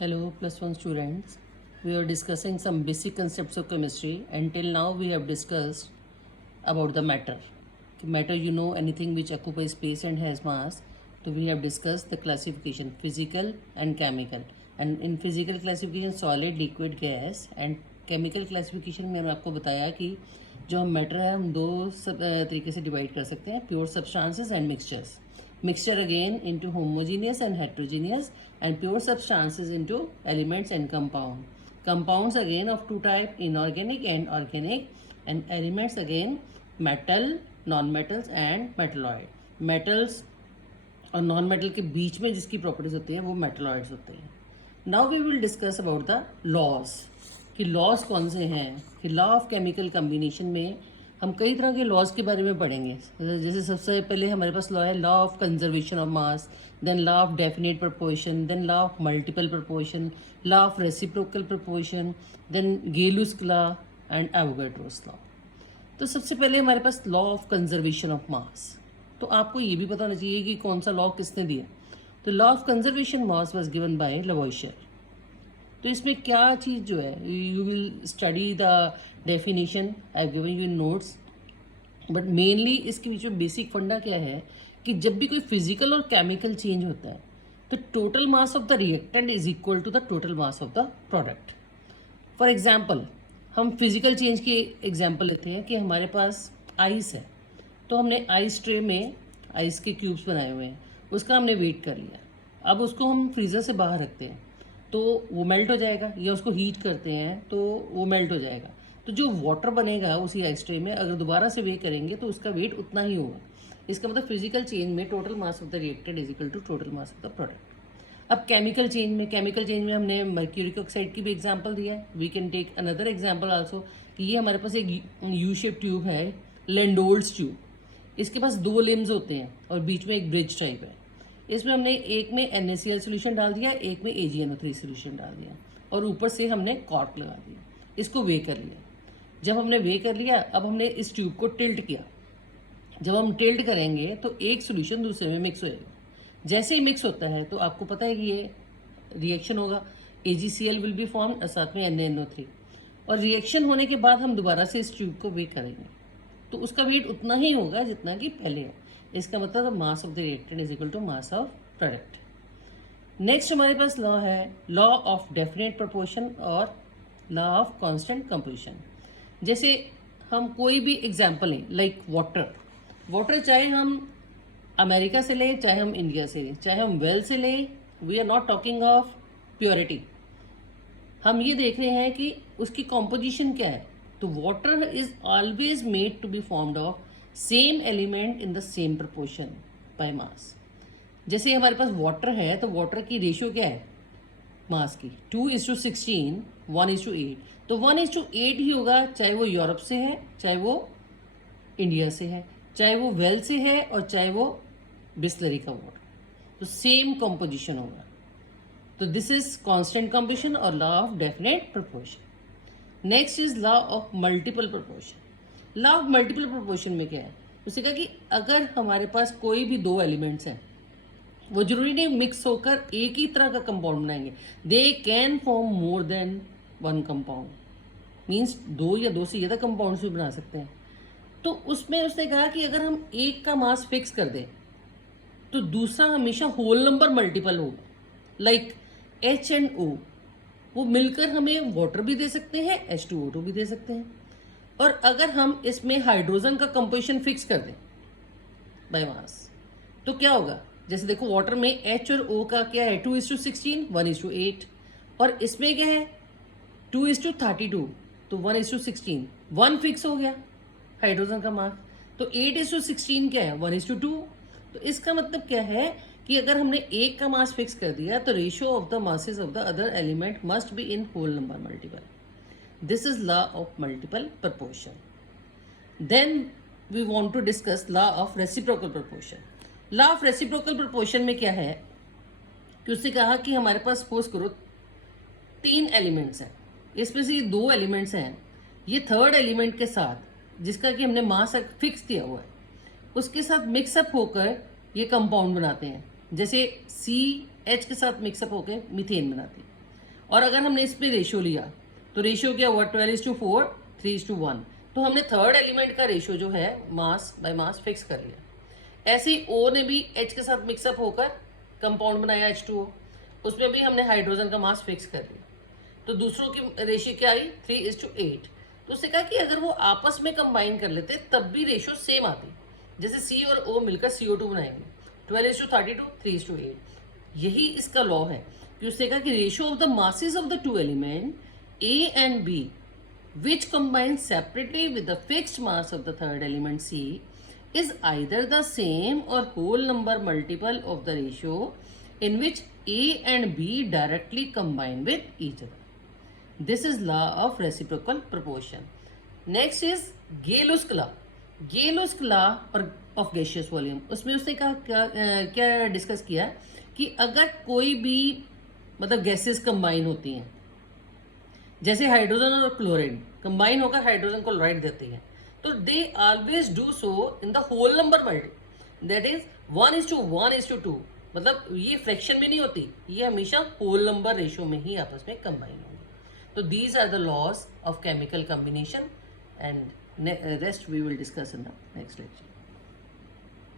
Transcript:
Hello, plus one students. We are discussing some basic concepts of chemistry. Until now, we have discussed about the matter. Matter, you know, anything which occupies space and has mass. So we have discussed the classification, physical and chemical. And in physical classification, solid, liquid, gas. And chemical classification में मैंने आपको बताया कि जो हम matter है हम दो तरीके से डिवाइड कर सकते हैं, pure substances and mixtures. Mixture again into homogeneous and heterogeneous, and pure substances into elements and compound. Compounds again of two type, inorganic and organic, and elements again metal, non-metals and metalloid. Metals और non metal के बीच में जिसकी properties होती हैं वो metalloids होते हैं. Now we will discuss about the laws कि लॉज कौन से हैं. कि लॉ ऑफ केमिकल कम्बिनेशन में हम कई तरह के लॉज के बारे में पढ़ेंगे. जैसे सबसे पहले हमारे पास लॉ है law of conservation of mass, then law of definite proportion, then law of multiple proportion, law of reciprocal proportion, then Gay Lussac's law and Avogadro's law. तो सबसे पहले हमारे पास law of conservation of mass. तो आपको ये भी पता होना चाहिए कि कौन सा लॉ किसने दिया. तो law of conservation mass was given by Lavoisier. तो इसमें क्या चीज़ जो है, you will study the definition, I have given you notes, but mainly इसके बीच में बेसिक फंडा क्या है कि जब भी कोई फिजिकल और केमिकल चेंज होता है तो total mass of the reactant is equal to the total mass of the product. For example हम फिजिकल चेंज की एग्जाम्पल लेते हैं कि हमारे पास आइस है, तो हमने आइस ट्रे में आइस के क्यूब्स बनाए हुए हैं, उसका हमने वेट कर लिया. अब उसको हम फ्रीज़र से बाहर रखते हैं तो वो मेल्ट हो जाएगा, या उसको हीट करते हैं तो वो मेल्ट हो जाएगा. तो जो वाटर बनेगा उसी आइस ट्रे में अगर दोबारा से वेट करेंगे तो उसका वेट उतना ही होगा. इसका मतलब फिजिकल चेंज में total mass of the reactant is equal to total mass of the product. अब केमिकल चेंज में हमने मर्क्यूरिक ऑक्साइड की भी एग्जांपल दिया है. We can take another example also कि ये हमारे पास एक यू शेप ट्यूब है, लेंडोल्स ट्यूब. इसके पास दो लिम्स होते हैं और बीच में एक ब्रिज टाइप है. इसमें हमने एक में NaCl सोल्यूशन डाल दिया, एक में AgNO3 सोल्यूशन डाल दिया और ऊपर से हमने कॉर्क लगा दिया. इसको वे कर लिया. जब हमने वे कर लिया, अब हमने इस ट्यूब को टिल्ट किया. जब हम टिल्ट करेंगे तो एक सोल्यूशन दूसरे में मिक्स हो जाएगा. जैसे ही मिक्स होता है तो आपको पता है कि ये रिएक्शन होगा, AgCl विल बी फॉर्म और साथ में NaNO3. और रिएक्शन होने के बाद हम दोबारा से इस ट्यूब को वे करेंगे तो उसका वेट उतना ही होगा जितना कि पहले है. इसका मतलब mass of the reactant is equal to mass of product. Next हमारे पास लॉ है लॉ ऑफ डेफिनेट प्रोपोर्शन और लॉ ऑफ कांस्टेंट कंपोजिशन. जैसे हम कोई भी एग्जांपल लें, लाइक वाटर चाहे हम अमेरिका से लें, चाहे हम इंडिया से लें, चाहे हम वेल से लें, we are not talking of purity. हम ये देख रहे हैं कि उसकी कॉम्पोजिशन क्या है. तो water is always made to be formed of same element in the same proportion by mass. जैसे हमारे पास वाटर है तो वाटर की रेशियो क्या है मास की, 2:16, 1:8. तो 1:8 ही होगा, चाहे वो यूरोप से है, चाहे वो इंडिया से है, चाहे वो वेल से है और चाहे वो बिस्लरी का वाटर. तो सेम कॉम्पोजिशन होगा. तो दिस इज कांस्टेंट कंपोजिशन और law of definite proportion. Next is law of multiple proportion. Law of multiple proportion में क्या है, उसे कहा कि अगर हमारे पास कोई भी दो एलिमेंट्स हैं, वो जरूरी नहीं मिक्स होकर एक ही तरह का कंपाउंड बनाएंगे. They can form more than one compound, means दो या दो से ज़्यादा कंपाउंड्स भी बना सकते हैं. तो उसमें उसने कहा कि अगर हम एक का मास फिक्स कर दें तो दूसरा हमेशा होल नंबर मल्टीपल होगा. लाइक H एंड O वो मिलकर हमें वाटर भी दे सकते हैं, H2O2 भी दे सकते हैं. और अगर हम इसमें हाइड्रोजन का कंपोजिशन फिक्स कर दें बाय मास तो क्या होगा. जैसे देखो वाटर में H और O का क्या है, 2:16, 1:8. और इसमें क्या है 2:32, तो 1:16. 1 फिक्स हो गया हाइड्रोजन का मास. तो 8:16 क्या है, 1:2. तो इसका मतलब क्या है कि अगर हमने एक का मास फिक्स कर दिया तो ratio of the masses of the other element must be in whole number multiple. This is law of multiple proportion. Then we want to discuss law of reciprocal proportion. Law of reciprocal proportion में क्या है कि उसने कहा कि हमारे पास suppose करो 3 elements हैं, इसमें से ये 2 एलिमेंट्स हैं, ये थर्ड एलिमेंट के साथ जिसका कि हमने मास फिक्स किया हुआ है उसके साथ मिक्सअप होकर ये कंपाउंड बनाते हैं. जैसे CH के साथ मिक्सअप होकर मीथेन बनाते हैं. और अगर हमने इस पे रेशियो लिया तो रेशियो क्या हुआ 12:4 3:1, तो हमने थर्ड एलिमेंट का रेशियो जो है मास बाय मास फिक्स कर लिया। ऐसे ही O ने भी H के साथ मिक्सअप होकर कंपाउंड बनाया H2O, उसमें भी हमने हाइड्रोजन का मास फिक्स कर लिया। तो दूसरों की रेशियो क्या आई 3:8। तो उसने कहा कि अगर वो आपस में कंबाइन कर लेते तब भी रेशियो सेम आती, जैसे C और O मिलकर CO2 बनाएंगे 12:32 3:8। यही इसका लॉ है कि उसने कहा कि ratio of the masses of the two element A and B which combine separately with the fixed mass of the third element C is either the same or whole number multiple of the ratio in which A and B directly combine with each other. This is law of reciprocal proportion. Next is Gay-Lussac law. Gay-Lussac law और of gaseous volume, उसमें उसने कहा क्या discuss किया कि अगर कोई भी मतलब गैसेस कंबाइन होती हैं, जैसे हाइड्रोजन और क्लोरीन कंबाइन होकर हाइड्रोजन क्लोराइड देती हैं, तो they always do so in the whole number multi, that is 1:1:2, मतलब ये फ्रैक्शन भी नहीं होती, ये हमेशा होल नंबर रेशियो में ही आपस में कंबाइन होंगे। तो these are the laws of chemical combination and rest we will discuss in the next lecture.